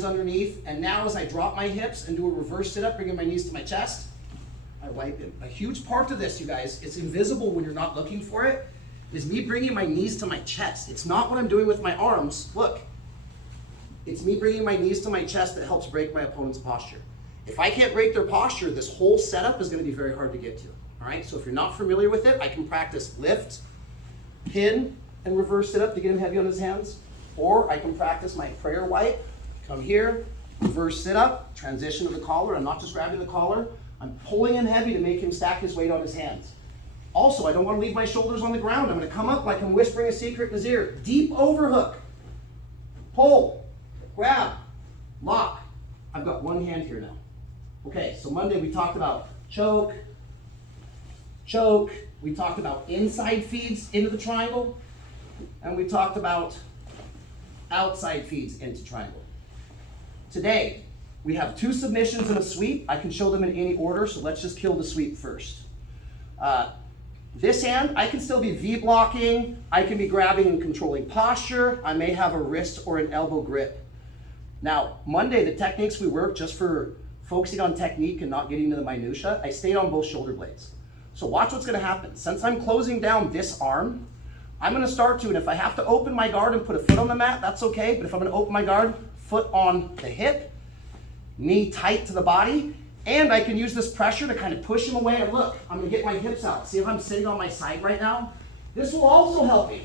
hands underneath, and now as I drop my hips and do a reverse sit-up, bringing my knees to my chest, I wipe in. A huge part of this, you guys, it's invisible when you're not looking for it, is me bringing my knees to my chest. It's not what I'm doing with my arms. Look, it's me bringing my knees to my chest that helps break my opponent's posture. If I can't break their posture, this whole setup is going to be very hard to get to. All right, so if you're not familiar with it, I can practice lift, pin, and reverse sit-up to get him heavy on his hands. Or I can practice my prayer wipe, come here, reverse sit-up, transition to the collar. I'm not just grabbing the collar, I'm pulling him heavy to make him stack his weight on his hands. Also, I don't want to leave my shoulders on the ground. I'm going to come up like I'm whispering a secret in his ear. Deep overhook. Pull, grab, lock. I've got one hand here now. Okay, so Monday we talked about choke. We talked about inside feeds into the triangle. And we talked about outside feeds into triangle. Today, we have 2 submissions and a sweep. I can show them in any order, so let's just kill the sweep first. This hand, I can still be V-blocking. I can be grabbing and controlling posture. I may have a wrist or an elbow grip. Now, Monday, the techniques we worked just for focusing on technique and not getting into the minutia, I stayed on both shoulder blades. So watch what's gonna happen. Since I'm closing down this arm, I'm gonna start to, and if I have to open my guard and put a foot on the mat, that's okay, but if I'm gonna open my guard, foot on the hip, knee tight to the body, and I can use this pressure to kind of push him away. And look, I'm gonna get my hips out. See if I'm sitting on my side right now? This will also help me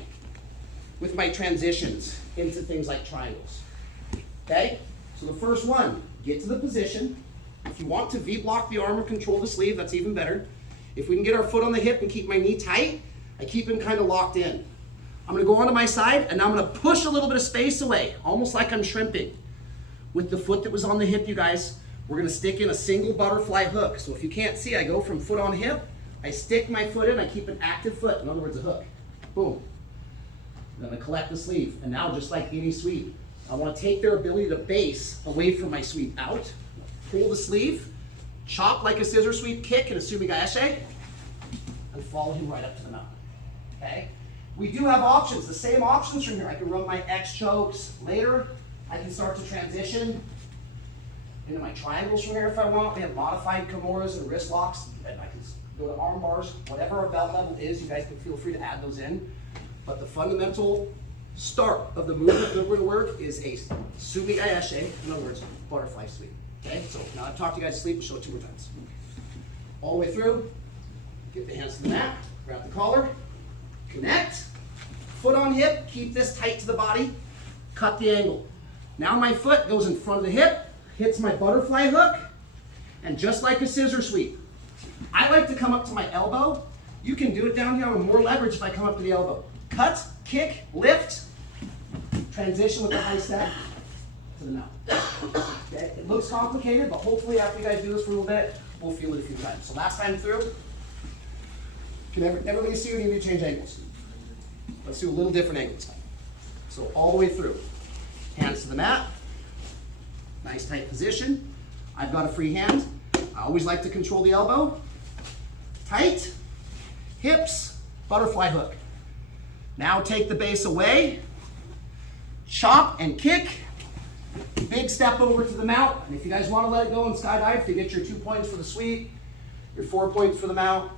with my transitions into things like triangles. Okay? So the first one, get to the position. If you want to V-block the arm or control the sleeve, that's even better. If we can get our foot on the hip and keep my knee tight, I keep him kind of locked in. I'm gonna go onto my side, and now I'm gonna push a little bit of space away, almost like I'm shrimping. With the foot that was on the hip, you guys, we're gonna stick in a single butterfly hook. So if you can't see, I go from foot on hip, I stick my foot in, I keep an active foot, in other words, a hook. Boom. I'm gonna collect the sleeve, and now just like any sweep, I wanna take their ability to base away from my sweep out, pull the sleeve, chop like a scissor sweep kick in a sumigaeshi, and follow him right up to the mount. Okay? We do have options, the same options from here. I can run my X chokes later. I can start to transition into my triangles from here if I want. We have modified Kimuras and wrist locks. And I can go to arm bars, whatever our belt level is, you guys can feel free to add those in. But the fundamental start of the movement that we're gonna work is a sumigaeshi, in other words, butterfly sweep. Okay, so now I've talked to you guys to sleep, we'll show it 2 more times. All the way through, get the hands to the mat, grab the collar, connect, foot on hip, keep this tight to the body, cut the angle. Now my foot goes in front of the hip, hits my butterfly hook, and just like a scissor sweep, I like to come up to my elbow. You can do it down here with more leverage if I come up to the elbow. Cut, kick, lift, transition with the high step to the mount. Okay? It looks complicated, but hopefully after you guys do this for a little bit, we'll feel it a few times. So last time through, can everybody see when you need to change angles? Let's do a little different angle this time. So all the way through. Hands to the mat. Nice tight position. I've got a free hand. I always like to control the elbow. Tight. Hips. Butterfly hook. Now take the base away. Chop and kick. Big step over to the mount. And if you guys want to let it go and skydive to get your 2 points for the sweep, your 4 points for the mount,